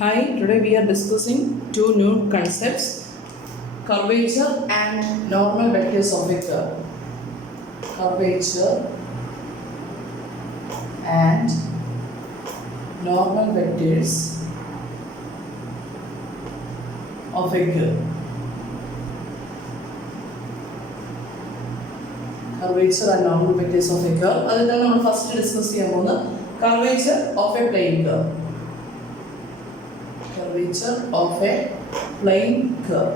Hi, today we are discussing two new concepts, curvature and normal vectors of a curve. Curvature and normal vectors of a curve. Curvature and normal vectors of a curve. That is we first discuss curvature of a plane curve. Curvature of a plane curve.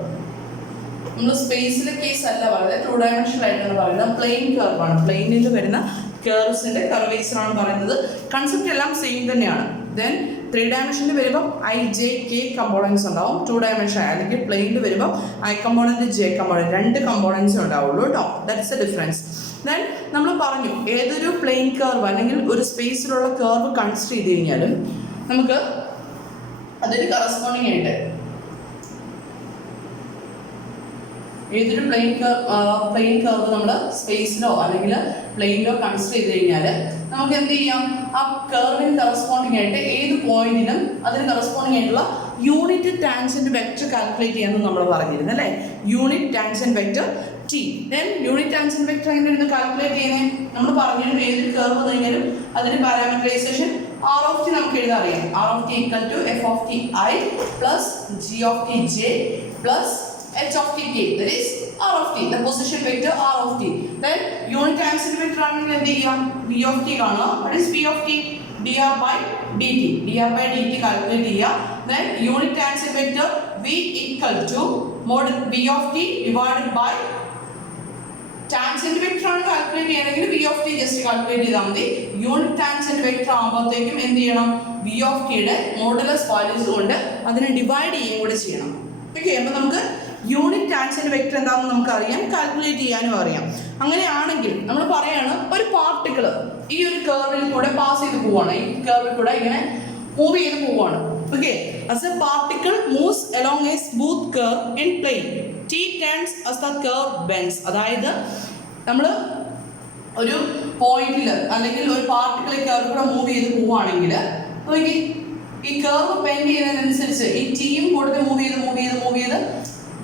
നമ്മൾ സ്പേസിലെ case അല്ല പറയുന്നത്, two dimensional ആയിട്ടാണ് പറയുന്നത്. Plain curve ആണ്, പ്ലെയിനിൽ വരുന്ന കർവ്സിന്റെ curvature ആണ് പറയുന്നത്. കൺസെപ്റ്റ് എല്ലാം സെയിം തന്നെയാണ്. ദെൻ 3 ഡയമെൻഷനിൽ വരുമ്പോൾ ഐ ജെ കെ കമ്പോണൻസ് ഉണ്ടാവും. 2 ഡയമെൻഷൻ അല്ലെങ്കിൽ പ്ലെയിനിൽ വരുമ്പോൾ I component J component 2 components ഉണ്ടാവുള്ളൂ കേട്ടോ. That's A difference. ദെൻ നമ്മൾ പറഞ്ഞു ഏതൊരു പ്ലെയിൻ കർവ് അല്ലെങ്കിൽ ഒരു സ്പേസിലുള്ള കർവ് കൺസിഡർ ചെയ്ത് കഴിഞ്ഞാലും നമുക്ക് അതിന് കറസ്പോണ്ടിങ് ആയിട്ട് ഏതൊരു പ്ലെയിൻ കർവ് നമ്മൾ സ്പേസിലോ അല്ലെങ്കിൽ പ്ലെയിനിലോ കൺസിഡർ ചെയ്ത് കഴിഞ്ഞാൽ നമുക്ക് എന്ത് ചെയ്യാം, ആ കർവിന് കറസ്പോണ്ടിങ് ആയിട്ട് ഏത് പോയിന്റിനും അതിന് കറസ്പോണ്ടിങ് ആയിട്ടുള്ള യൂണിറ്റ് ടാൻജന്റ് വെക്റ്റർ കാൽക്കുലേറ്റ് ചെയ്യാമെന്ന് നമ്മൾ പറഞ്ഞിരുന്നു അല്ലേ. Unit tangent vector T. Then unit tangent vector എങ്ങനെയാണ് കാൽക്കുലേറ്റ് ചെയ്യുന്നത്? നമ്മൾ പറഞ്ഞിരുന്നു ഏതൊരു കർവ് കഴിഞ്ഞാലും അതിന് പാരാമീറ്ററൈസേഷൻ ആർ ഓഫ് ടി നമുക്ക് എഴുതാൻ അറിയാം. R of t equal to f of t i plus g of t j plus h of t k, that is r of t, the position vector r of t. Then unit tangent vector ആണെങ്കിൽ എന്ത് ചെയ്യാം, v of t കാണുക. What is v of t? dr by dt. dr by dt calculate ചെയ്യുക. Then unit tangent vector v equal to mod v of t divided by tangent vector ആണ് calculate ചെയ്യണമെങ്കിൽ v of t just calculate ചെയ്താൽ മതി. Unit tangent vector ആകുമ്പോഴത്തേക്കും എന്ത് ചെയ്യണം, v of t യുടെ modulus values കൊണ്ട് അതിനെ ഡിവൈഡ് ചെയ്യുകയും കൂടെ ചെയ്യണം. ഓക്കെ, അപ്പോൾ നമുക്ക് യൂണിറ്റ് ടാൻജന്റ് വെക്ടർ എന്താണെന്ന് നമുക്ക് അറിയാം, കാൽക്കുലേറ്റ് ചെയ്യാനും അറിയാം. അങ്ങനെയാണെങ്കിൽ നമ്മൾ പറയാണ് ഒരു പാർട്ടിക്കിൾ ഈ ഒരു കർവിൽ കൂടെ പാസ് ചെയ്ത് പോവാണ്, ഈ കർവിൽ കൂടെ ഇങ്ങനെ മൂവ് ചെയ്ത് പോവാണ്. Okay, as a particle moves along a smooth curve in plane, t turns as the curve bends. അതായത് നമ്മൾ ഒരു പോയിന്റിൽ അല്ലെങ്കിൽ ഒരു പാർട്ടിക്കിൾ ഈ കർവ് കൂടെ മൂവ് ചെയ്ത് പോവുകയാണെങ്കിൽ നോക്കി ഈ കർവ് ബെൻഡ് ചെയ്യുന്നതിനനുസരിച്ച് ഈ ടീം കൂടുതൽ മൂവ് ചെയ്ത്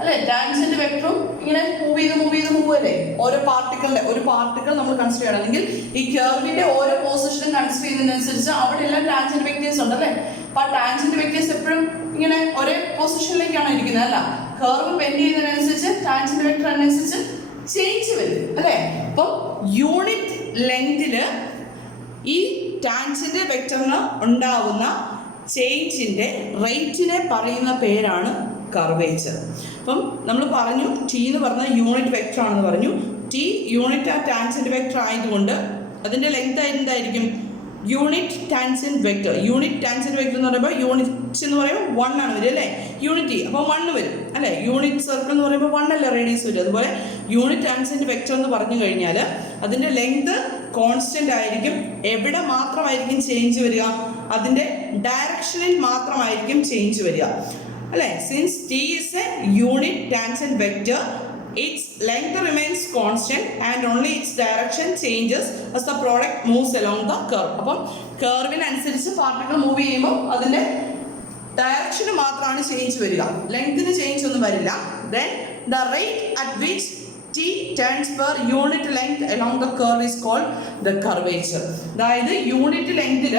അല്ലെ, ടാൻജന്റ് വെക്ടറും ഇങ്ങനെ മൂവ് ചെയ്ത് അല്ലേ. ഒരു പാർട്ടിക്കിൾ നമ്മൾ കൺസിഡർ ചെയ്യണമെങ്കിൽ ഈ കർവിന്റെ ഓരോ പൊസിഷനും കൺസിഡർ ചെയ്യുന്നതിനനുസരിച്ച് അവിടെ എല്ലാം ടാൻജന്റ് വെക്ടേഴ്സ് ഉണ്ട് അല്ലേ. അപ്പൊ ആ ടാൻജന്റ് വെക്ടേഴ്സ് എപ്പോഴും ഇങ്ങനെ ഒരേ പൊസിഷനിലേക്കാണ് ഇരിക്കുന്നത് അല്ല. കർവ് ബെൻഡ് ചെയ്യുന്നതിനനുസരിച്ച് ടാൻജന്റ് വെക്ടർ അനുസരിച്ച് ചേഞ്ച് വരും അല്ലേ. അപ്പം യൂണിറ്റ് ലെങ്തില് ഈ ടാൻജന്റ് വെക്ടറിന് ഉണ്ടാവുന്ന ചേഞ്ചിന്റെ റേറ്റിനെ പറയുന്ന പേരാണ് കർവേച്ചർ. അപ്പം നമ്മൾ പറഞ്ഞു ടി എന്ന് പറഞ്ഞാൽ യൂണിറ്റ് വെക്ടർ ആണെന്ന് പറഞ്ഞു. ടി യൂണിറ്റ് ടാൻജന്റ് വെക്ടർ ആയതുകൊണ്ട് അതിൻ്റെ ലെങ്ത് എന്തായിരിക്കും, unit tangent vector. Unit tangent vector എന്ന് പറയുമ്പോൾ യൂണിറ്റ് എന്ന് പറയുമ്പോൾ 1 ആണ് വരും അല്ലേ, യൂണിറ്റ് അപ്പോൾ 1 വരും അല്ലേ. യൂണിറ്റ് സർക്കിൾ എന്ന് പറയുമ്പോൾ 1 അല്ലേ റേഡിയസ് വരും. അതുപോലെ യൂണിറ്റ് ടാൻജന്റ് വെക്ടർ എന്ന് പറഞ്ഞു കഴിഞ്ഞാൽ അതിൻ്റെ ലെങ്ത് കോൺസ്റ്റന്റ് ആയിരിക്കും. എവിടെ മാത്രമായിരിക്കും ചേഞ്ച് വരിക, അതിൻ്റെ ഡയറക്ഷനിൽ മാത്രമായിരിക്കും ചേഞ്ച് വരിക അല്ലേ. Since t is a unit tangent vector, its length remains constant and only its direction changes as the product moves along the curve. അപ്പം കർവിനനുസരിച്ച് പാർട്ടിക്കിൾ മൂവ് ചെയ്യുമ്പോൾ അതിൻ്റെ ഡയറക്ഷന് മാത്രമാണ് ചേഞ്ച് വരിക, ലെങ്തിന് ചേഞ്ച് ഒന്നും വരില്ല. Then the rate at which t turns per unit length along the curve is called the curvature. അതായത് unit ലെങ്തിൽ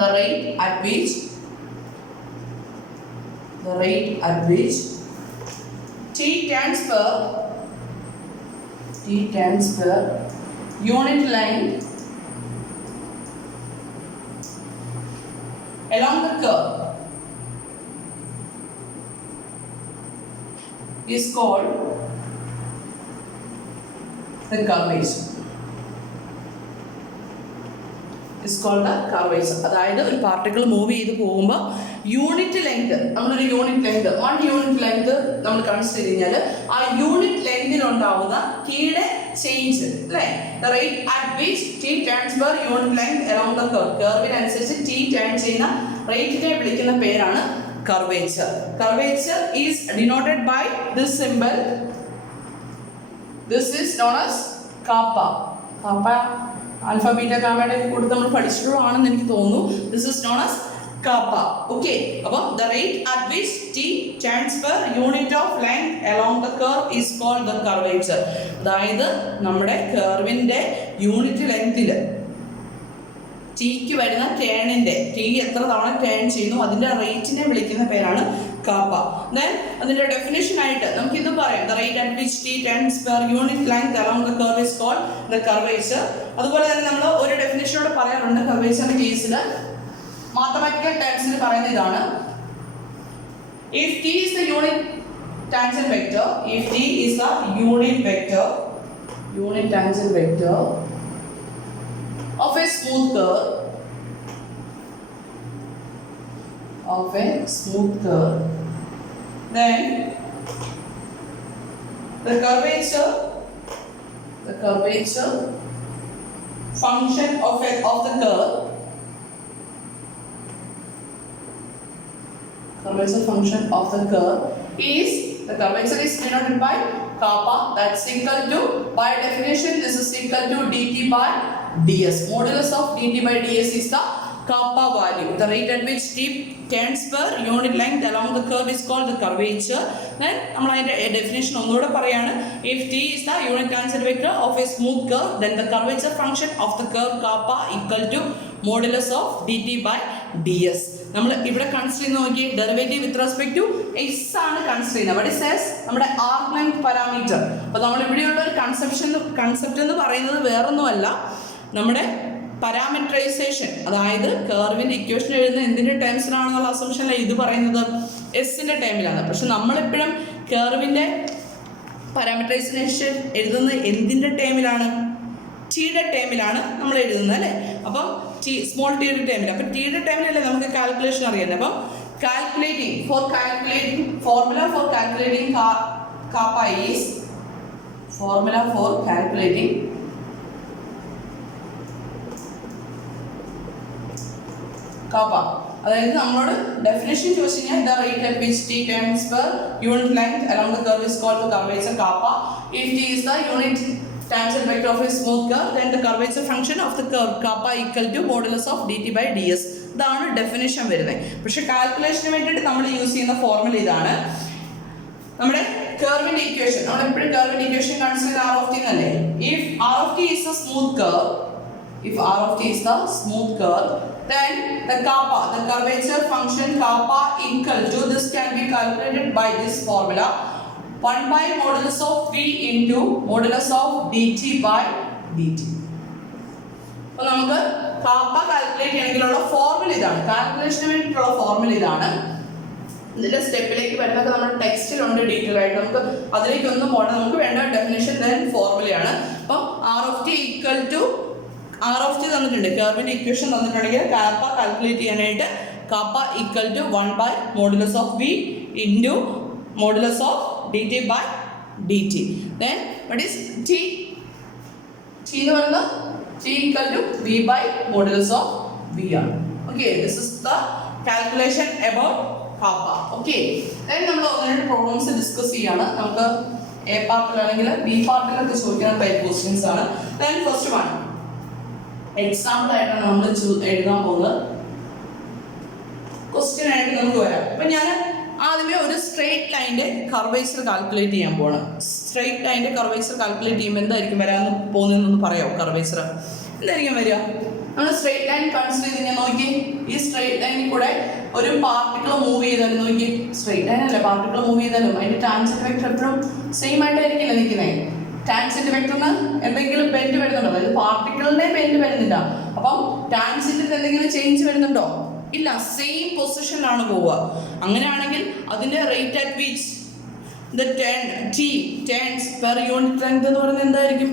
the rate at which t turns per unit length along the curve is called the curvature. അതായത് ഒരു particle move ചെയ്ത് പോകുമ്പോൾ unit length, നമ്മളൊരു unit length 1 unit length നമ്മൾ consider ചെയ്ത് കഴിഞ്ഞാൽ ആ യൂണിറ്റ് ലെങ്തിലുണ്ടാവുന്ന ടീയുടെ ചേഞ്ച് അല്ലേ, the rate at which t turns per unit length along the curve. കർവിനനുസരിച്ച് t ടേൺ ചെയ്യുന്ന റേറ്റിനെ വിളിക്കുന്ന പേരാണ് curvature. Curvature is denoted by this symbol. This is known as kappa. Alpha beta ഗാമയുടെ കൂടെ നമ്മൾ പഠിച്ചിട്ടുള്ളതാണെന്ന് എനിക്ക് തോന്നുന്നു. This is known as kappa. Okay, അപ്പോൾ the rate at which t turns per unit of length along the curve is called the curvature. അതായത് നമ്മുടെ കർവിന്റെ യൂണിറ്റ് ലെങ്തിൽ ടിക്ക് വരുന്ന ടേണിന്റെ ടി എത്ര തവണ ടേൺ ചെയ്യുന്നു അതിന്റെ റേറ്റിനെ വിളിക്കുന്ന പേരാണ് കാപ്പ. ദെൻ അതിന്റെ ഡെഫിനിഷൻ ആയിട്ട് നമുക്ക് ഇത് പറയാം, the rate at which t turns per unit length along the curve is called the curvature. അതുപോലെ തന്നെ നമ്മൾ ഒരു ഡെഫിനിഷനോട് പറയാറുണ്ട് കർവേച്ചറിന്റെ കേസിൽ, മാത്തമാറ്റിക്കൽ ടേംസിൽ പറയുന്ന ഇതാണ്, if t is the unit tangent vector, if t is the unit tangent vector of a smooth curve, then the curvature function of the curve, curvature function of the curve is, the curvature is denoted by kappa, that's equal to, by definition this is equal to dt by ds. Modulus of dt by ds is the kappa value. The rate at which t turns per unit length along the curve is called the curvature. Then നമ്മൾ അതിന്റെ definition ഒന്നുകൂടെ പറയാണ്, if t is the unit tangent vector of a smooth curve, then the curvature function of the curve kappa equal to modulus of dt by ds. നമ്മൾ ഇവിടെ consider ചെയ്ത് നോക്കി, derivative with respect to x ആണ് consider ചെയ്യുന്നത്. what is s? നമ്മുടെ arc length parameter. അപ്പോൾ നമ്മൾ ഇവിടെയുള്ള ഒരു കൺസെപ്റ്റ് എന്ന് പറയുന്നത് വേറൊന്നുമല്ല, നമ്മുടെ പാരാമീറ്ററൈസേഷൻ, അതായത് കർവിന്റെ ഇക്വേഷൻ എഴുതുന്ന എന്തിന്റെ ടേംസിലാണെന്നുള്ള അസംഷനിലാണ് ഇത് പറയുന്നത്, എസിന്റെ ടേമിലാണ്. പക്ഷെ നമ്മളെപ്പോഴും കർവിന്റെ പാരാമീറ്ററൈസേഷൻ എഴുതുന്നത് എന്തിന്റെ ടേമിലാണ്? ടിയുടെ ടേമിലാണ് നമ്മൾ എഴുതുന്നത് അല്ലേ. അപ്പം ടി സ്മോൾ ടിയുടെ ടേമിൽ, അപ്പം ടിയുടെ ടേമിലല്ലേ നമുക്ക് കാൽക്കുലേഷൻ അറിയാം. അപ്പം formula for calculating kappa is, kappa, അതായത് നമ്മളോട് ഡെഫിനിഷൻ ചോദിച്ചു കഴിഞ്ഞാൽ the rate at which t turns per unit length along the curve is called the curvature kappa. If t is the unit tangent vector of a smooth curve, then the curvature function of the curve kappa equal to modulus of dt by ds. ഇതാണ് definition വരുന്നത്. പക്ഷെ കാൽക്കുലേഷന് വേണ്ടിയിട്ട് നമ്മൾ use ചെയ്യുന്ന formula ഇതാണ്, നമ്മുടെ കർവിന്റെ equation. നമ്മൾ എപ്പോഴും കർവിന്റെ equation consider r of t എന്നല്ലേ. If r of t is a smooth curve, then the curvature function kappa equal to, this can be calculated by this formula, 1 by modulus of v into modulus of dt by dt. അപ്പോൾ നമുക്ക് KAAPA calculate ചെയ്യണമെങ്കിലുള്ള formula ഇതാണ്, കാൽക്കുലേഷന് വേണ്ടിയിട്ടുള്ള formula ഇതാണ്. ഇതിന്റെ സ്റ്റെപ്പിലേക്ക് വരുന്നതൊക്കെ നമ്മുടെ ടെക്സ്റ്റിലുണ്ട് detail ആയിട്ട്, നമുക്ക് അതിലേക്കൊന്നും പോകണം. നമുക്ക് വേണ്ട ഡെഫിനിഷൻ ദെൻ ഫോർമുലയാണ്. അപ്പം r of t തന്നിട്ടുണ്ട്, കർവിന്റെ ഇക്വേഷൻ തന്നിട്ടുണ്ടെങ്കിൽ കാപ്പ കാൽക്കുലേറ്റ് ചെയ്യാനായിട്ട് kappa equal to 1 by modulus of v into modulus of dt by dt. Then what is t? T എന്ന് പറയുന്നത് t equal to v by modulus of v ആണ്. Okay, this is the calculation about kappa. Okay, then നമ്മൾ ഒന്നിട്ട് problems discuss ചെയ്യാണ്. നമുക്ക് A പാർട്ടിലാണെങ്കിൽ B പാർട്ടിലൊക്കെ ചോദിക്കുന്ന type questions ആണ്. Then first one, example ആയിട്ടാണ് നമ്മൾ എഴുതാൻ പോകുന്നത്. ക്വസ്റ്റ്യൻ ആയിട്ട് നമുക്ക് വരാം. അപ്പം ഞാൻ ആദ്യമേ ഒരു സ്ട്രെയിറ്റ് ലൈൻ്റെ കർവേച്ചർ കാൽക്കുലേറ്റ് ചെയ്യാൻ പോകണം. സ്ട്രെയിറ്റ് ലൈൻ്റെ കർവേച്ചർ കാൽക്കുലേറ്റ് ചെയ്യുമ്പോൾ എന്തായിരിക്കും വരാൻ പോകുന്നതെന്നൊന്ന് പറയാമോ? കർവേച്ചർ എന്തായിരിക്കും വരിക? നമ്മൾ സ്ട്രെയിറ്റ് ലൈൻ കൺസിഡർ ചെയ്ത് കഴിഞ്ഞാൽ നോക്കി, ഈ സ്ട്രെയിറ്റ് ലൈനിൽ കൂടെ ഒരു പാർട്ടിക്കിൾ മൂവ് ചെയ്താലും നോക്കി, സ്ട്രെയിറ്റ് ലൈൻ അല്ലേ, പാർട്ടിക്കിൾ മൂവ് ചെയ്താലും അതിൻ്റെ ടാൻജന്റ് വെക്ടർ എപ്പോഴും സെയിം ആയിട്ടായിരിക്കില്ല നിൽക്കുന്നത്. ടാൻജന്റ് വെക്ടറിന് എന്തെങ്കിലും ബെൻഡ് വരുന്നുണ്ടോ? അതായത് പാർട്ടിക്കിളിനെ ബെൻഡ് വരുന്നില്ല. അപ്പം ടാൻജന്റിൽ എന്തെങ്കിലും ചേഞ്ച് വരുന്നുണ്ടോ? ഇല്ല, സെയിം പൊസിഷനിലാണ് പോവുക. അങ്ങനെയാണെങ്കിൽ അതിൻ്റെ rate at which the t turns per unit length എന്ന് പറയുന്നത് എന്തായിരിക്കും?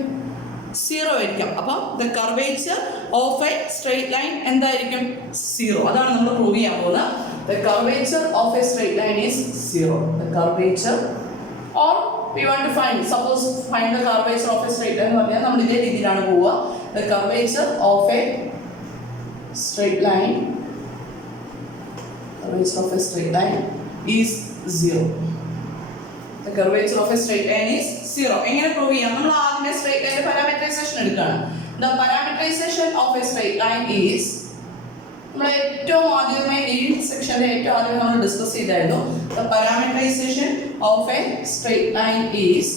0 ആയിരിക്കും. അപ്പം the curvature of A straight line എന്തായിരിക്കും? 0. അതാണ് നമ്മൾ പ്രൂവ് ചെയ്യാൻ പോകുന്നത്. The curvature of A straight line is 0. The curvature, or we want to find, suppose find the curvature of a straight line എന്ന് പറഞ്ഞാൽ നമ്മൾ ഇതേ രീതിയിലാണ് പോവുക. The curvature of a straight line is 0. The curvature of a straight line is 0. എങ്ങനെ prove ചെയ്യാം? നമ്മൾ ആദ്യമേ സ്ട്രെയിറ്റ് ലൈനിന്റെ പാരാമീറ്ററൈസേഷൻ എടുക്കുകയാണ്. The parameterization of a straight line is നമ്മൾ ഏറ്റവും ആദ്യമേ ഈ സെക്ഷനിലെ ഏറ്റവും ആദ്യമേ നമ്മൾ ഡിസ്കസ് ചെയ്തായിരുന്നു the parameterization of a straight line is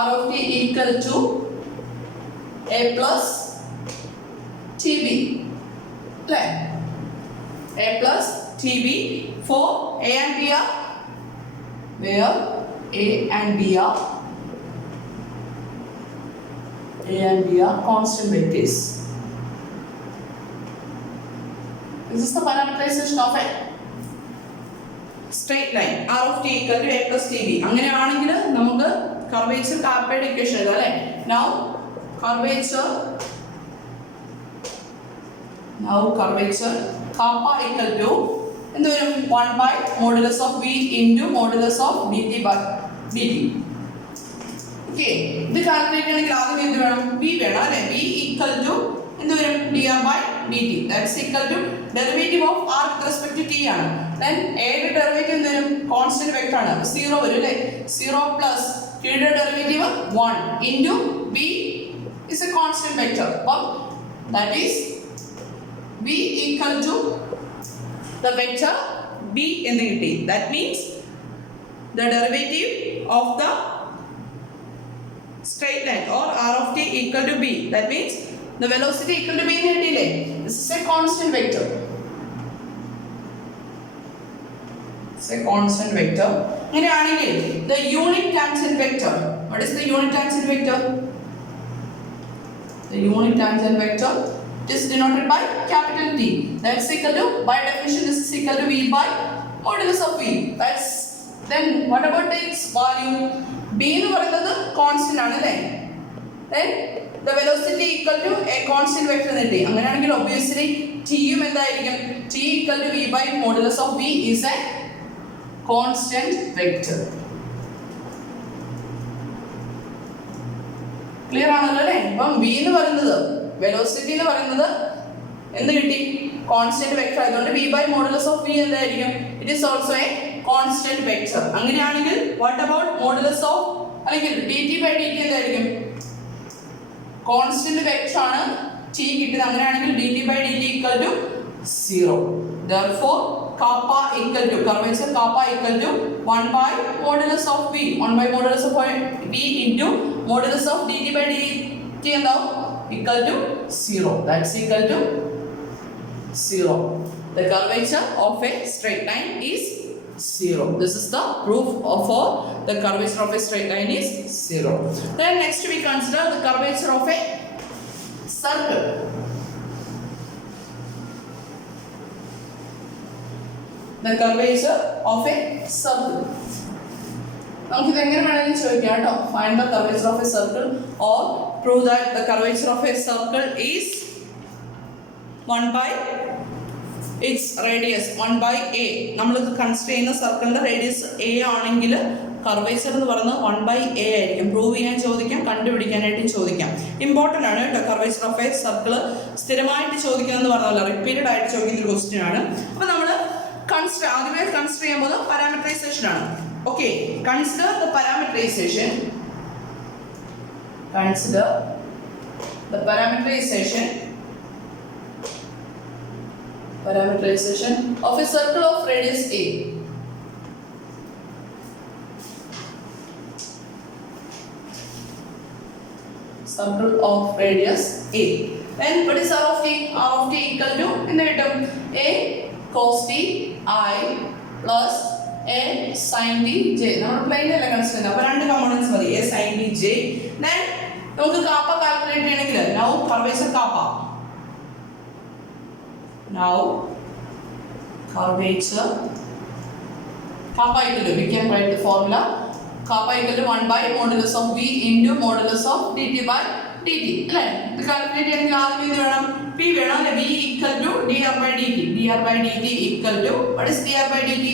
r of t equal to a plus tb, right? A plus tb for a and b are where a and b are constant vectors. This is the parameterization of a straight line r of t equal to a plus tb. അങ്ങനെയാണെങ്കിൽ നമുക്ക് curvature കാപ്പയുടെ equation എഴുതാം അല്ലേ? Now curvature kappa equal to എന്ത് വരും 1 by modulus of v into modulus of dt by dt. Okay, ഇത് calculate ചെയ്യണമെങ്കിൽ ആദ്യം എന്ത് വേണം? v വേണം അല്ലേ? v equal to എന്ത് വരും? dr by dt. That's equal to derivative of r with respect to t ആണ്. Then a യുടെ ഡെറിവേറ്റീവ് എന്ത് വരും? കോൺസ്റ്റന്റ് വെക്ടർ ആണ്. അപ്പോൾ 0 വരും അല്ലേ? 0 plus t യുടെ derivative 1 into b is a constant vector. അപ്പോൾ that is v equal to the vector b എന്ന് കിട്ടി. That means the derivative of the straight line or r of t equal to b. That means the velocity equal to b എന്ന് കിട്ടിയില്ലേ? This is a constant vector. It's a constant vector. അങ്ങനെയാണെങ്കിൽ the unit tangent vector. What is the unit tangent vector? The unit tangent vector is denoted by capital T. That's equal to, by definition, this is equal to v by modulus of v. That's then what about its value? B എന്ന് പറയുന്നത് constant ആണ് അല്ലേ? Then the velocity equal to a constant vector തന്നെ. അങ്ങനെയാണെങ്കിൽ obviously t യും എന്തായിരിക്കും? T equal to v by modulus of v is a constant vector. Clear ആണല്ലോ അല്ലേ? അപ്പം v എന്ന് പറയുന്നത് വെലോസിറ്റി എന്ന് പറയുന്നത് എന്ത് കിട്ടി? കോൺസ്റ്റന്റ് വെക്ടർ ആയതുകൊണ്ട് v by modulus of v എന്തായിരിക്കും? It is also A constant vector. അങ്ങനെയാണെങ്കിൽ വാട്ട് അബൌട്ട് മോഡുലസ് ഓഫ് അല്ലെങ്കിൽ dt by dt എന്തായിരിക്കും? കോൺസ്റ്റന്റ് വെക്ടർ ആണ് t കിട്ടുന്നത്. അങ്ങനെയാണെങ്കിൽ dt by dt equal to 0. Therefore kappa equal to curvature kappa equal to 1 by modulus of v. 1 by modulus of v into modulus of dt by dt എന്താവും? Equal to 0. That's equal to 0. The curvature of a straight line is 0. This is the proof for the curvature of a straight line is 0. Then next we consider the curvature of a circle. The curvature of a circle. നമുക്ക് ഇത് എങ്ങനെ വേണമെങ്കിലും ചോദിക്കാം കേട്ടോ. Find the curvature of a circle or prove that the curvature of a circle is 1 by its radius 1 by a. നമ്മൾ ഇത് consider ചെയ്യുന്ന സർക്കിളിന്റെ റേഡിയസ് a ആണെങ്കിൽ കർവേച്ചർ എന്ന് പറയുന്നത് 1 by a ആയിരിക്കും. പ്രൂവ് ചെയ്യാൻ ചോദിക്കാം, കണ്ടുപിടിക്കാനായിട്ടും ചോദിക്കാം. ഇമ്പോർട്ടൻ്റ് ആണ് കേട്ടോ. കർവേച്ചർ ഓഫ് എ സർക്കിൾ സ്ഥിരമായിട്ട് ചോദിക്കുന്നതെന്ന് പറഞ്ഞാൽ റിപ്പീറ്റഡ് ആയിട്ട് ചോദിക്കുന്ന ഒരു ക്വസ്റ്റ്യൻ ആണ്. അപ്പോൾ നമ്മൾ ആദ്യമേ കൺസിഡർ ചെയ്യാൻ പോകുന്നത് പാരാമീറ്ററൈസേഷൻ ആണ്. Okay, consider the parameterisation. Consider the parameterization of a circle of radius a. Circle of radius a. Then what is r of t? R of t equal to എന്ത് കിട്ടും? a cos t I plus a sin t j. നമ്മൾ plain അല്ല consider ചെയ്യുന്നത്. അപ്പോൾ രണ്ട് components മതി. a sin t j. Then നമുക്ക് KAAPA calculate ചെയ്യണമെങ്കിൽ now curvature kappa. Now curvature kappa equal to, we can write the formula kappa equal to 1 by modulus of v into modulus of dt by dt. അല്ലേ? ഇത് calculate ചെയ്യണമെങ്കിൽ ആദ്യം എന്ത് വേണം? p വേണം അല്ലേ? v equal to dr by dt. dr by dt equal to, what is dr by dt?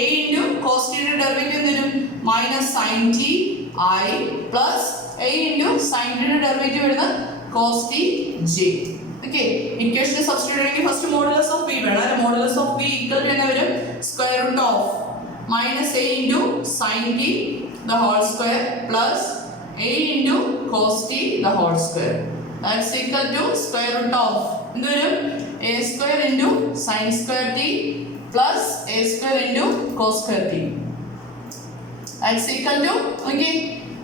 a into cos t യുടെ derivative എന്ത് വരും? minus sin t I plus a into sin t യുടെ derivative വരുന്നത് cos t j. Okay, ഇക്വേഷനിൽ substitute ചെയ്യണമെങ്കിൽ first modulus of v വേണം അല്ലേ? Modulus of v equal to എന്താ വരും? Square root of minus a into sin t the whole square plus a into cos t the whole square. That's equal to square root of എന്ത് വരും a square into sin square t plus a square into cos square t. That's equal to okay.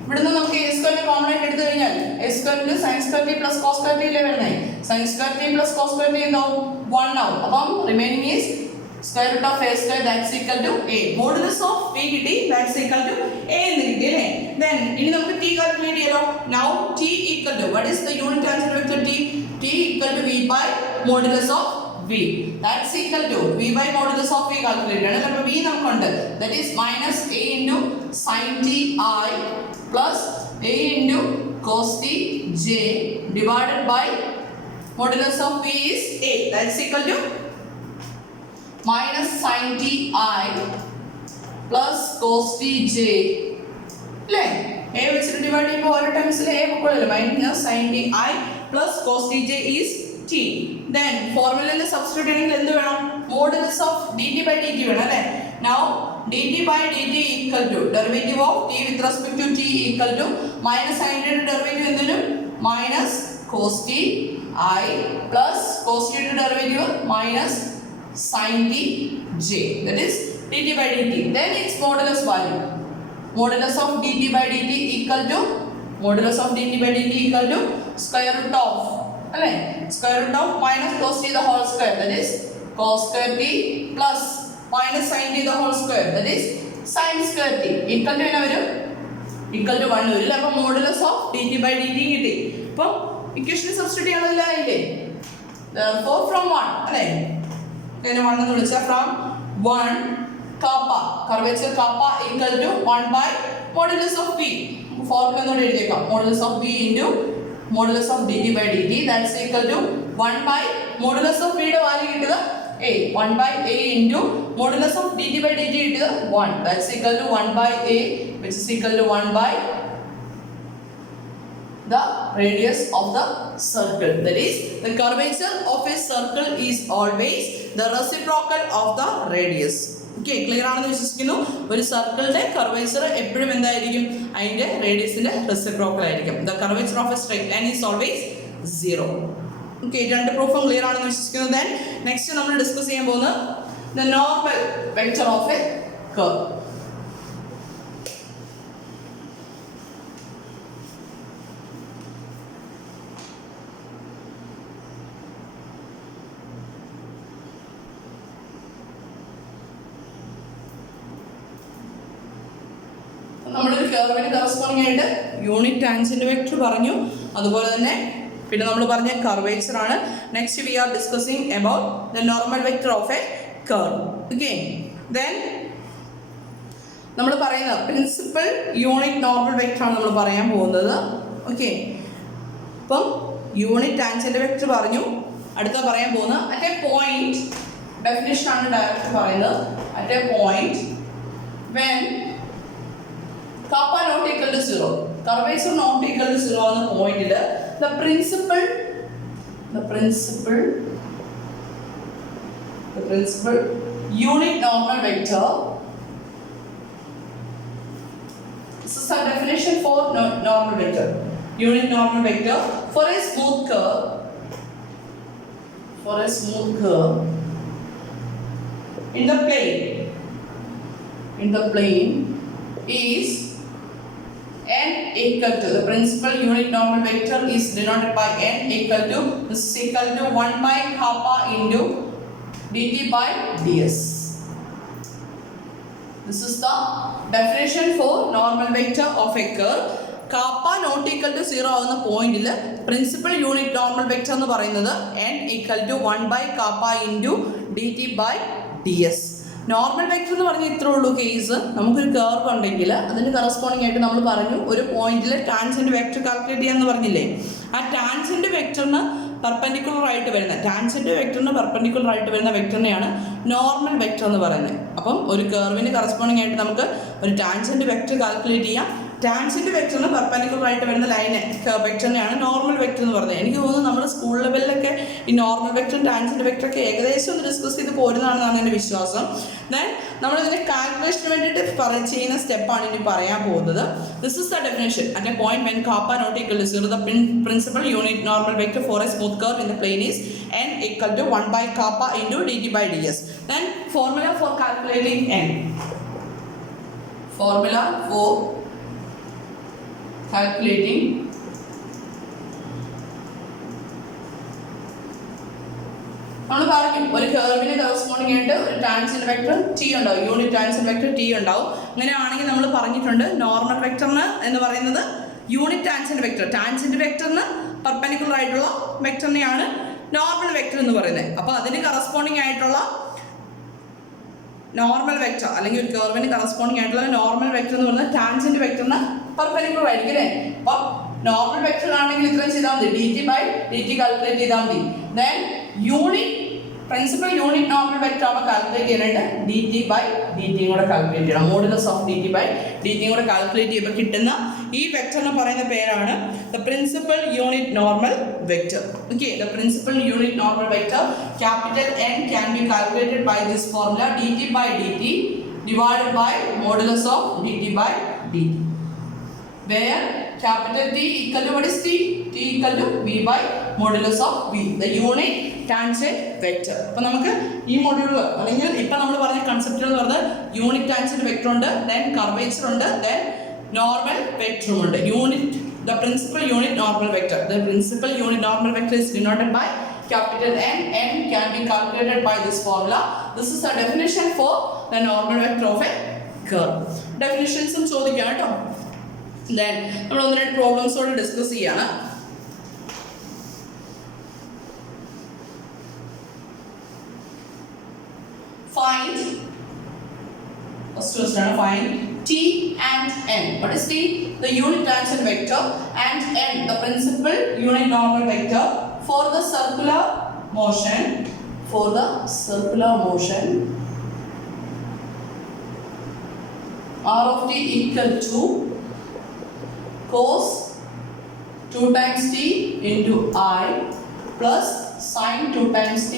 ഇവിടുന്ന് നമുക്ക് a square common ആയിട്ട് എടുത്തു കഴിഞ്ഞാൽ a square into sin square t plus cos square t അല്ലേ വരുന്നത്. sin square t plus cos square t എന്താവും 1 ആവും. അപ്പം remaining is square root of a square, that's equal to a. Modulus of p കിട്ടി, that's equal to a എന്ന് കിട്ടി അല്ലേ. Then ഇനി നമുക്ക് t കാൽക്കുലേറ്റ് ചെയ്യാലോ. Now t equal to what is the unit tangent vector t? T equal to v by modulus of v. That's equal to v by modulus of v calculate ചെയ്യണം. അപ്പോൾ v നമുക്കുണ്ട്, that is minus a into sin t I plus a into cos t j divided by modulus of v is a. That's equal to minus sin t I plus cos t j അല്ലേ. a വെച്ചിട്ട് divide ചെയ്യുമ്പോൾ ഓരോ ടൈംസിൽ a പൊക്കോളല്ലോ. Minus sin t I plus cos t j is t. then ഫോർമുലയിൽ substitute ചെയ്യണമെങ്കിൽ എന്ത് വേണം, modulus of dt by dt വേണം അല്ലേ. now dt by dt equal to derivative of t with respect to t equal to minus sin t യുടെ derivative എന്തിനും minus cos t I plus cos t യുടെ derivative minus sin t j, that is dt by dt. then its modulus value, modulus of dt by dt equal to modulus of dt by dt equal to square root of alle square root of minus cos t the whole square, that is cos square t plus minus sin t the whole square, that is sin square t equal to എന്നാ വരും, equal to 1 വരും. അപ്പോൾ modulus of dt by dt കിട്ടി. അപ്പോൾ equation substitute ചെയ്യാനുള്ള ഇല്ലേ, therefore from 1 അല്ലേ, then 1 എന്ന് വിളിച്ചാൽ from 1 kappa curvature kappa equal to 1 by modulus of p. Formula എന്നോട് എഴുതിയേക്കാം, modulus of p into modulus of dt by dt, that's equal to 1 by modulus of p യുടെ value കിട്ടുക a, 1 by a into modulus of dt by dt കിട്ടുക 1, that's equal to 1 by a which is equal to 1 by the radius of the circle, that is the curvature of a circle is always the reciprocal of the radius. Okay, clear ആണെന്ന് വിശ്വസിക്കുന്നു. ഒരു സർക്കിളിന്റെ curvature എപ്പോഴും എന്തായിരിക്കും, അതിന്റെ റേഡിയസിന്റെ reciprocal ആയിരിക്കും. the curvature of a straight line is always 0. Okay, രണ്ട് പ്രൂഫും ക്ലിയർ ആണെന്ന് വിശ്വസിക്കുന്നു. then next നമ്മൾ ഡിസ്കസ് ചെയ്യാൻ പോകുന്നത് the normal vector of a curve. നമ്മളൊരു കർവിന് കറസ്പോണ്ടിങ് ആയിട്ട് യൂണിറ്റ് ടാൻജന്റ് വെക്ടർ പറഞ്ഞു, അതുപോലെ തന്നെ പിന്നെ നമ്മൾ പറഞ്ഞ കർവേച്ചർ ആണ്. Next we R discussing about the normal vector of A curve. Okay, then നമ്മൾ പറയുന്ന പ്രിൻസിപ്പൽ യൂണിറ്റ് നോർമൽ വെക്ടർ ആണ് നമ്മൾ പറയാൻ പോകുന്നത്. ഓക്കെ, അപ്പം യൂണിറ്റ് ടാൻജന്റ് വെക്ടർ പറഞ്ഞു. അടുത്ത പറയാൻ പോകുന്നത് അറ്റ് എ പോയിന്റ്, ഡെഫിനിഷൻ ആണ് ഡയറക്റ്റ് പറയുന്നത്. At a point when kappa not equal to 0, curvature not equal to 0 എന്ന പോയിന്റിൽ the principal unit normal vector, this is a definition for normal vector, unit normal vector for a smooth curve in the plane is n equal to, the principal unit normal vector is denoted by n equal to, this is equal to 1 by kappa into dt by ds. This is the definition for normal vector of a curve. kappa not equal to 0 ആവുന്ന പോയിന്റിൽ principal unit normal vector എന്ന് പറയുന്നത് n equal to 1 by kappa into dt by ds. Normal vector എന്ന് പറഞ്ഞാൽ ഇത്രേ ഉള്ളൂ case. നമുക്കൊരു curve ഉണ്ടെങ്കിൽ അതിന് കറസ്പോണ്ടിങ് ആയിട്ട് നമ്മൾ പറഞ്ഞു ഒരു പോയിന്റിൽ ടാൻജന്റ് വെക്ടർ കാൽക്കുലേറ്റ് ചെയ്യാന്ന് പറഞ്ഞില്ലേ, ആ ടാൻജന്റ് വെക്ടറിന് പെർപെൻഡിക്കുലർ ആയിട്ട് വരുന്ന വെക്ടറിനെയാണ് നോർമൽ വെക്ടർ എന്ന് പറയുന്നത്. അപ്പം ഒരു കർവിന് കറസ്പോണ്ടിങ് ആയിട്ട് നമുക്ക് ഒരു ടാൻജന്റ് വെക്ടർ കാൽക്കുലേറ്റ് ചെയ്യാം. ടാൻജന്റ് വെക്ടറിന് പെർപെൻഡിക്കുലർ ആയിട്ട് വരുന്ന ലൈന് വെക്ടറിനെയാണ് നോർമൽ വെക്ടർ എന്ന് പറയുന്നത്. എനിക്ക് തോന്നുന്നു നമ്മുടെ സ്കൂൾ ലെവലിലൊക്കെ ഈ നോർമൽ വെക്ടറും ടാൻജന്റ് വെക്ടറൊക്കെ ഏകദേശം ഒന്ന് ഡിസ്കസ് ചെയ്ത് പോരുന്നതാണെന്നാണ് എൻ്റെ വിശ്വാസം. ദെൻ നമ്മളിതിൻ്റെ കാൽക്കുലേഷന് വേണ്ടിയിട്ട് ചെയ്യുന്ന സ്റ്റെപ്പാണ് ഇനി പറയാൻ പോകുന്നത്. This is the definition. At a point when kappa not equal to 0 the principal unit normal vector for a smooth curve in the plane is n equal to 1 by kappa into dt by ds. Then formula for calculating n. Formula for calculating നമ്മൾ പറഞ്ഞു ഒരു കർവിന് corresponding ആയിട്ട് ഒരു tangent vector T ഉണ്ടാവും, unit tangent vector T ഉണ്ടാവും. അങ്ങനെയാണെങ്കിൽ നമ്മൾ പറഞ്ഞിട്ടുണ്ട് നോർമൽ വെക്ടറിന് എന്ന് പറയുന്നത് യൂണിറ്റ് ടാൻജന്റ് വെക്ടറിന് പെർപെൻഡിക്കുലർ ആയിട്ടുള്ള വെക്ടറിനെയാണ് നോർമൽ വെക്ടർ എന്ന് പറയുന്നത്. അപ്പോൾ അതിന് കറസ്പോണ്ടിങ് ആയിട്ടുള്ള നോർമൽ വെക്ടർ അല്ലെങ്കിൽ ഒരു കർവിന് കറസ്പോണ്ടിങ് ആയിട്ടുള്ള നോർമൽ വെക്ടർ എന്ന് പറയുന്നത് ടാൻജന്റ് വെക്ടറിന് പെർപെൻഡിക്കുലർ ആയിരിക്കും അല്ലേ. അപ്പോൾ നോർമൽ വെക്ടർ ആണെങ്കിൽ ഇത്രയും ചെയ്താൽ മതി, dt by dt കാൽക്കുലേറ്റ് ചെയ്താൽ മതി. Then unit principal unit normal vector ആകുമ്പോൾ കാൽക്കുലേറ്റ് ചെയ്യാനായിട്ട് dt by dt കൂടെ കാൽക്കുലേറ്റ് ചെയ്യണം. Modulus of dt by dt കൂടെ കാൽക്കുലേറ്റ് ചെയ്യുമ്പോൾ കിട്ടുന്ന ഈ വെക്ടറിന് പറയുന്ന പേരാണ് the principal unit normal vector. Okay, the principal unit normal vector capital N can be calculated by this formula dt by dt divided by modulus of dt by dt, where capital T equal to what is T? T equal to V by modulus of V, the unit tangent vector. അപ്പോൾ നമുക്ക് ഈ module അല്ലെങ്കിൽ ഇപ്പം നമ്മൾ പറഞ്ഞ കൺസെപ്റ്റുകൾ എന്ന് പറഞ്ഞാൽ unit tangent vector ഉണ്ട്, ദെൻ കർവേച്ചർ ഉണ്ട്, ദെൻ നോർമൽ വെക്ടറും ഉണ്ട്. Unit the principal unit normal vector. The principal unit normal vector is denoted by capital N. N can be calculated by this formula. This is a definition for the normal vector of a curve. Definitions ചോദിക്കാം കേട്ടോ. Then നമ്മൾ ഒന്ന് രണ്ട് problems കൂടെ discuss ചെയ്യാണ്. Find, first question, find T and N. What is T? The unit tangent vector, and N the principal unit normal vector for the circular motion. For the circular motion, R of T equal to cos 2 times T into I plus sin 2 times T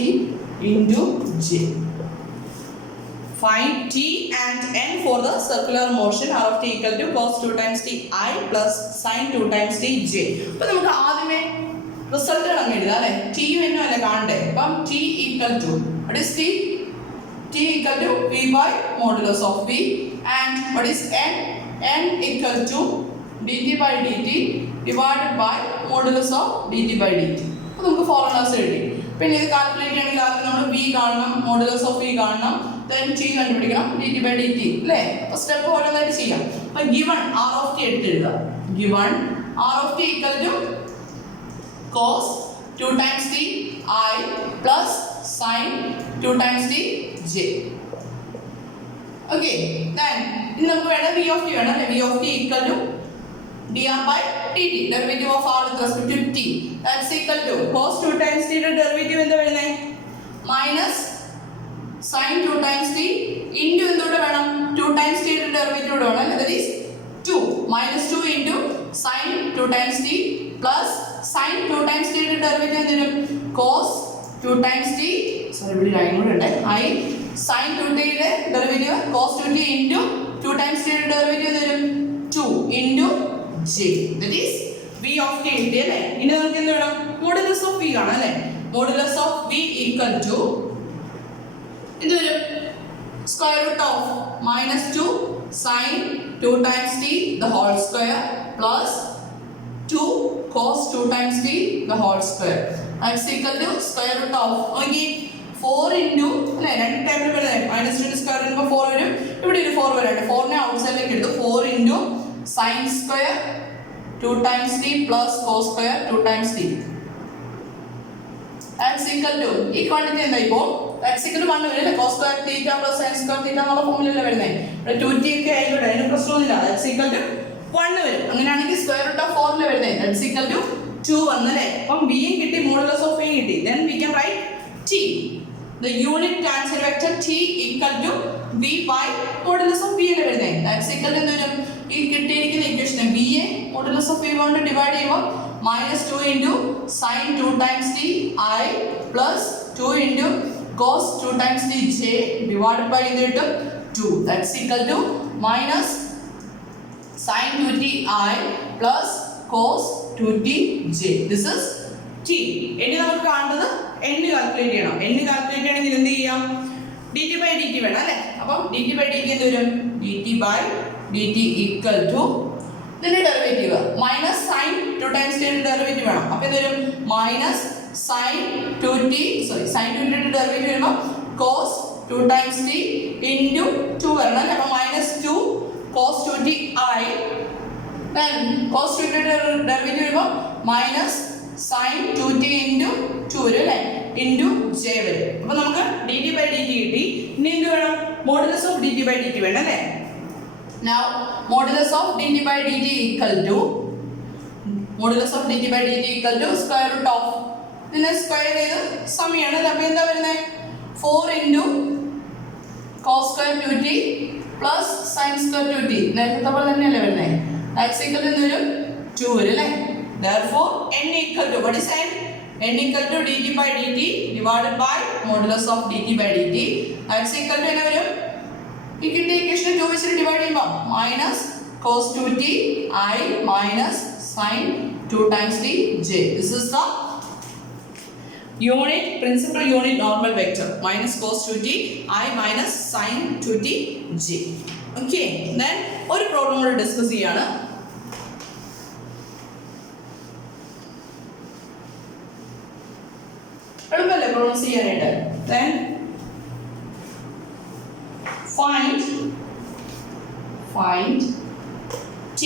into J. Find T and N for the circular motion. R of T equal to cos 2 times T I plus sin 2 times T J. അപ്പോൾ നമുക്ക് ആദ്യമേ റിസൾട്ടുകൾ അങ്ങ് എഴുതാം അല്ലേ. T എന്നും അല്ലേ കാണണ്ടേ. അപ്പം T equal to what is T? T equal to V by modulus of V, and what is N? N equal to dt by dt divided by modulus of dt by dt. അപ്പോൾ നമുക്ക് formulas എഴുതി. പിന്നെ ഇത് calculate ചെയ്യണമെങ്കിൽ ആദ്യം നമ്മൾ V കാണണം, modulus of V കാണണം, then T കണ്ടുപിടിക്കണം, dt by dt അല്ലേ. അപ്പോൾ സ്റ്റെപ്പ് ഓരോന്നായിട്ട് ചെയ്യാം. അപ്പോൾ given R of T എടുത്ത് എഴുതുക. given R of T equal to cos 2 times T I plus sin 2 times T J. Okay, then ഇനി നമുക്ക് വേണം V of T വേണം അല്ലേ. V of T equal to dr by dt, derivative of R with respect to T, that's equal to cos 2 times T യുടെ derivative എന്താ വരുന്നത്? Minus sin 2 times T into എന്തുകൂടെ വേണം? 2 times T യുടെ derivative കൂടെ വേണം, that is 2 minus 2 into sin 2 times T plus sin 2 times T യുടെ derivative എന്തിനും cos 2 times T, sorry ഇവിടെ ലൈൻ കൂടെ ഉണ്ട്, I sin 2T യുടെ derivative cos 2T into 2 times T യുടെ ഡെറിവേറ്റീവ് എന്തിനും 2 into J, that is V of T കിട്ടി അല്ലേ. ഇനി നമുക്ക് എന്ത് വേണം? മോഡുലസ് ഓഫ് V കാണാം അല്ലേ. Modulus of V equal to എന്ത് വരും? Square root of minus 2 sine 2 times T the whole square plus 2 cos 2 times T the whole square, that's equal to square root of നോക്കി 4 into അല്ലേ, രണ്ട് ടൈമിൽ വരുന്നത് minus 2 square ചെയ്യുമ്പോൾ 4 വരും, ഇവിടെ ഒരു 4 വരാണ്ട് 4നെ ഔട്ട്സൈഡിലേക്ക് എടുത്തു. 4 into sin square 2 times T plus cos square 2 times T, that's equal to ഈ ക്വാണ്ടിറ്റി എന്താ ഇപ്പോൾ that's equal to 1 വരും അല്ലേ. cos square theta plus sin square theta എന്നുള്ള ഫോർമുലയല്ലേ വരുന്നത്. ഇവിടെ 2t ഒക്കെ ആയിക്കോട്ടെ, അതിന് പ്രശ്നമൊന്നുമില്ല, that's equal to 1 വരും. അങ്ങനെയാണെങ്കിൽ സ്ക്വയർ റൂട്ട് ഓഫ് 4 വരുന്നത്, that's equal to 2 വന്നല്ലേ. അപ്പം v യും കിട്ടി, മോഡുലസ് ഓഫ് v കിട്ടി, then we can write T, the unit tangent vector T equal to v by modulus of v അല്ലേ വരുന്നത്, that's equal to എന്ത് വരും? ഈ കിട്ടിയിരിക്കുന്ന ഇക്വേഷൻ v യെ modulus of v കൊണ്ട് ഡിവൈഡ് ചെയ്യുമ്പോൾ minus 2 into sin 2 times T I plus 2 into cos 2 times T J divided by എന്ത് കിട്ടും? 2. That's equal to minus sin 2t I plus cos 2t j. This is t. ഇനി നമുക്ക് കാണുന്നത് n calculate ചെയ്യണം. n calculate ചെയ്യണമെങ്കിൽ എന്ത് ചെയ്യാം? dt by dt വേണം അല്ലേ? അപ്പം dt by dt എന്ത് വരും? dt by dt equal to ഇതിന്റെ derivative minus sine 2 times t derivative വേണം. അപ്പോൾ എന്ത് വരും? Minus sine 2t sine 2t derivative വരുമ്പോൾ cos 2 ടൈംസ് t ഇൻറ്റു 2 വരണം അല്ലേ? അപ്പോൾ minus 2 cos 2t I then cos 2t derivative വരുമ്പോൾ മൈനസ് സൈൻ 2t ഇൻറ്റു 2 വരും അല്ലേ? ഇൻറ്റു j വരും. അപ്പോൾ നമുക്ക് dt by dt കിട്ടി. ഇനി എന്ത് വേണം? Modulus of dt by dt വേണം അല്ലേ? Now modulus of dt by dt equal to square root of ഇതിനെ സ്ക്വയർ ചെയ്ത് സം ചെയ്യണം. അപ്പോൾ എന്താ വരുന്നത്? 4 into cos square 2t plus sin square 2t നേരത്തെ പോലെ തന്നെയല്ലേ വരുന്നത്? That's equal to എന്ത് വരും? 2 വരും അല്ലേ? Therefore n equal to what is n? n equal to dt by dt divided by modulus of dt by dt. That's equal to എന്നാ വരും? ഈ കിട്ടിയ ഇക്വേഷൻ 2 വെച്ചിട്ട് ഡിവൈഡ് ചെയ്യുമ്പോൾ minus cos 2t I minus sin 2 times t j. This is the unit principal unit normal vector minus cos 2t I minus sin 2t j. Okay, then ഒരു problem കൂടെ discuss ചെയ്യാണ്. എളുപ്പമല്ലേ problem ചെയ്യാനായിട്ട്? Then find t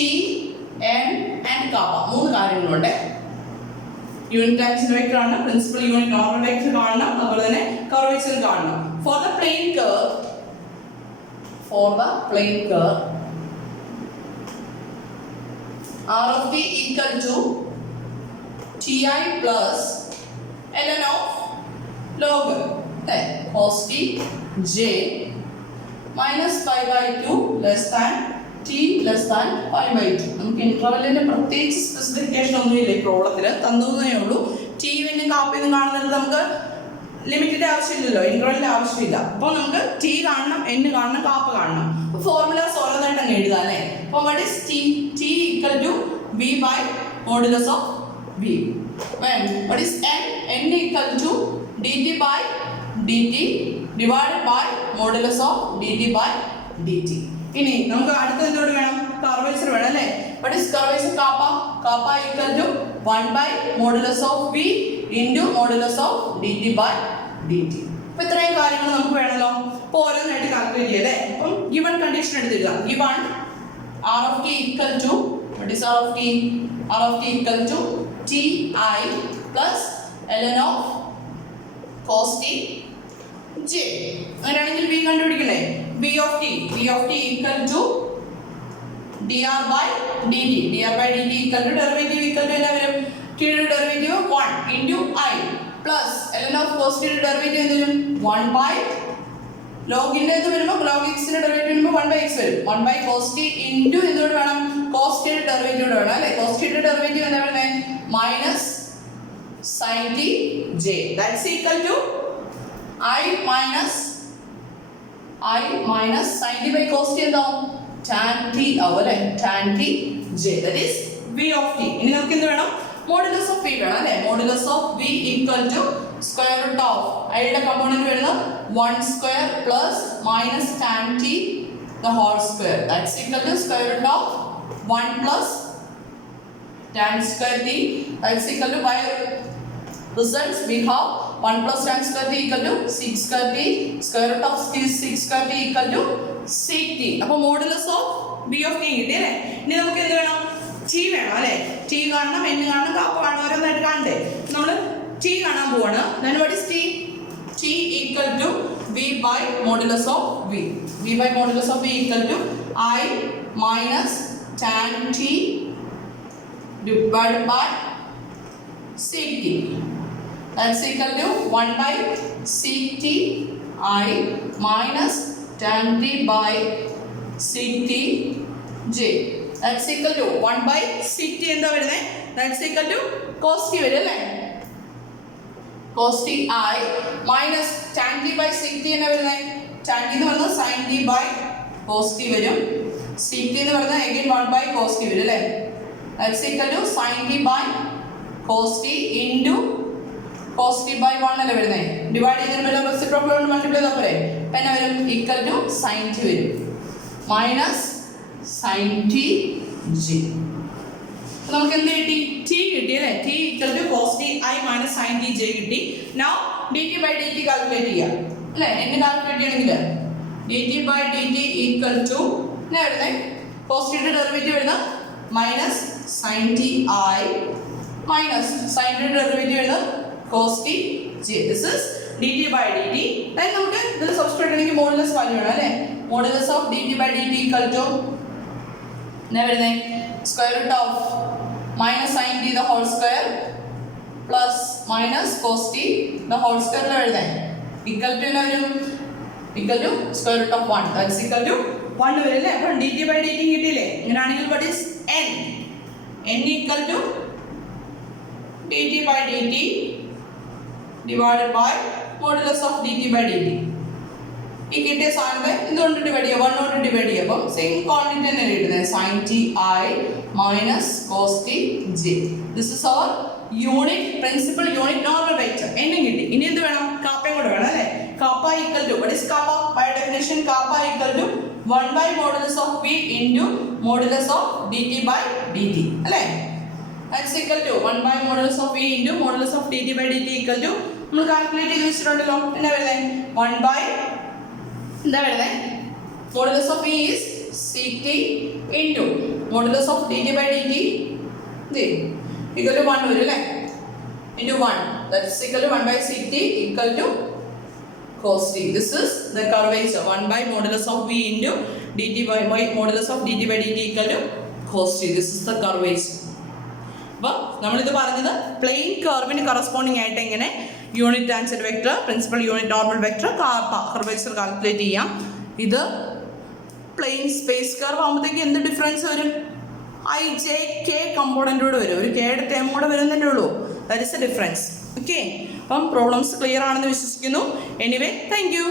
n and kappa. മൂന്ന് കാര്യങ്ങളുണ്ട്. Unit times vector ആണ്, principal unit normal vector കാണണം, അതുപോലെ തന്നെ കർവേച്ചർ കാണണം. For the plane curve r of t equal to ti plus ln of log cos t j minus pi by 2 less than t less than pi by 2. നമുക്ക് ഇന്റർവെല്ലിന്റെ പ്രത്യേകിച്ച് specification ഒന്നുമില്ല ഈ പ്രോബ്ലത്തിൽ, തന്നേ ഉള്ളൂ. ടി വെന്നും കാപ്പിന്നും കാണുന്നത് നമുക്ക് ലിമിറ്റിന്റെ ആവശ്യമില്ലല്ലോ, ഇന്റർവെല്ലിന്റെ ആവശ്യമില്ല. അപ്പോൾ നമുക്ക് ടി കാണണം, n കാണണം, കാപ്പ് കാണണം. അപ്പോൾ ഫോർമുലാസ് ഓരോന്നായിട്ട് അങ്ങ് എഴുതാം അല്ലേ? അപ്പോൾ what is t? t equal to v by modulus of v. When what is n? n equal to dt by dt divided by modulus of dt by dt. ഇനി നമുക്ക് അടുത്ത എന്തോട് വേണം? കർവേച്ചർ വേണം അല്ലേ? what is curvature? kappa equal to 1 by modulus of v into modulus of dt by dt. അപ്പോൾ ഇത്രയും കാര്യങ്ങൾ നമുക്ക് വേണമല്ലോ. അപ്പോൾ ഓരോന്നായിട്ട് കാൽക്കുലേറ്റ് ചെയ്യല്ലേ. അപ്പം ഗിവൺ കണ്ടീഷൻ എടുത്തിരിക്കുക. Given r of t equal to what is r of t? r of t equal to ti plus ln of cos t j. അങ്ങനെയാണെങ്കിൽ v കണ്ടുപിടിക്കണേ. v of t equal to dr by dt. dr by dt equal to derivative equal to എന്താ വരും? t യുടെ derivative 1 into I plus ln of cos t യുടെ derivative എന്ത് വരും? 1 by log ന്റെ എന്ത് വരുമ്പോൾ log x ന്റെ ഡെറിവേറ്റീവ് വരുമ്പോൾ 1 by x വരും. 1 by cos t into എന്തുകൊണ്ട് വേണം? cos t യുടെ ഡെറിവേറ്റീവ് വേണം അല്ലേ? cos t യുടെ ഡെറിവേറ്റീവ് എന്താ വരുന്നത്? minus sin t j. That's equal to I minus sin t by cos t എന്താവും? tan t ആവും അല്ലേ? tan t j. That is v of t. ഇനി നമുക്ക് എന്ത് വേണം? modulus of v വേണം അല്ലേ? modulus of v equal to square root of I യുടെ കമ്പോണന്റ് വരുന്നത് 1 square plus minus tan t the whole square. That's equal to square root of 1 plus tan square t. That's equal to by results we have 1 plus tan square t equal to 6 square t. Square root of 6 square t equal to sec t. അപ്പോൾ modulus of v of t കിട്ടി അല്ലേ? ഇനി നമുക്ക് എന്ത് വേണം? t വേണം അല്ലേ? t കാണണം, n കാണണം, കാപ്പ് കാണണം, ഓരോന്നായിട്ട് കാണണ്ടേ? നമ്മൾ t കാണാൻ പോവാണ്. then what is t? t equal to v by modulus of v. v by modulus of v equal to I minus tan t divided by sec t. That's equal to 1 by sec t I minus tan t by sec t j. That's equal to 1 by sec t എന്താ വരുന്നത്? That's equal to cos t വരും അല്ലേ? cos t I minus tan t by sec t എന്നാ വരുന്നത്? tan t എന്ന് പറയുന്നത് sin t by cos t വരും. sec t എന്ന് പറയുന്നത് again 1 by cos t വരും അല്ലേ. that's equal to sin t by cos t into cos t by 1 അല്ലേ വരുന്നത്. ഡിവൈഡ് ചെയ്തതിന് റെസിപ്രോക്കൽ കൊണ്ട് മൾട്ടിപ്ലൈ ചെയ്താൽ പോരെ. പിന്നെ വരും equal to sin t വരും മൈനസ് sin t g. നമുക്ക് എന്ത് കിട്ടി? t കിട്ടി അല്ലേ. t equal to cos t I minus sin t j കിട്ടി. now dt by dt calculate ചെയ്യാം അല്ലേ. എന്ത് കാൽക്കുലേറ്റ് ചെയ്യണമെങ്കിൽ dt by dt equal to എന്നാ വരുന്നത്? cos t യുടെ ഡെറിവേറ്റീവ് വരുന്നത് minus sin t I minus sin t യുടെ ഡെറിവേറ്റീവ് വരുന്നത് cos t j. this is dt by dt. then നമുക്ക് ഇത് സബ്സ്റ്റിറ്റ്യൂട്ട് ചെയ്യണമെങ്കിൽ മോഡുലസ് വാല്യൂ വേണം അല്ലേ. Modulus of dt by dt equal to എന്നാ വരുന്നത്? square root of minus sin t the whole square plus minus cos t the whole square ൽ എഴുതാൻ equal to എന്നാ വരും? equal to square root of 1. that's equal to 1 വരും അല്ലേ. അപ്പോൾ dt by dt കിട്ടിയില്ലേ. ഇങ്ങനെയാണെങ്കിൽ what is n? n equal to dt by dt divided by modulus of dt by dt. ഈ കിട്ടിയ സാധനത്തെ എന്തുകൊണ്ട് ഡിവൈഡ് ചെയ്യുക? 1 കൊണ്ട് ഡിവൈഡ് ചെയ്യുക. അപ്പോൾ സെയിം ക്വാണ്ടിറ്റി തന്നെ കിട്ടുന്നത് sin t I minus cos t j. This is our unit principal unit normal vector. എന്നും കിട്ടി. ഇനി എന്ത് വേണം? കാപ്പയും കൂടെ വേണം അല്ലേ. Kappa equal to what is kappa? by definition kappa equal to 1 by modulus of v into modulus of dt by dt അല്ലേ. that's equal to 1 by modulus of v into modulus of dt by dt equal to നമ്മൾ calculate ചെയ്ത് വെച്ചിട്ടുണ്ടല്ലോ. എന്നാ വരുന്നത്? 1 by എന്താ വരുന്നത്? Modulus of e is sec t into modulus of dt by dt equal to 1 വരും അല്ലേ. into 1 that's equal to 1 by sec t equal to cos t. this is the curvature 1 by modulus of v into dt by modulus of dt by dt equal to cos t. this is the curvature. അപ്പോൾ നമ്മളിത് പറഞ്ഞത് plain കർവിന് corresponding ആയിട്ട് എങ്ങനെ unit tangent vector, principal unit normal vector, curvature calculate ചെയ്യാം. ഇത് plain space curve ആകുമ്പോഴത്തേക്ക് എന്ത് ഡിഫറൻസ് വരും? ഐ ജെ കെ കമ്പോണൻറ്റോട് വരും. ഒരു കെയുടെ ടേം കൂടെ വരുന്നതേ ഉള്ളൂ. That is A difference. Okay, അപ്പം പ്രോബ്ലംസ് ക്ലിയർ ആണെന്ന് വിശ്വസിക്കുന്നു. Anyway thank you.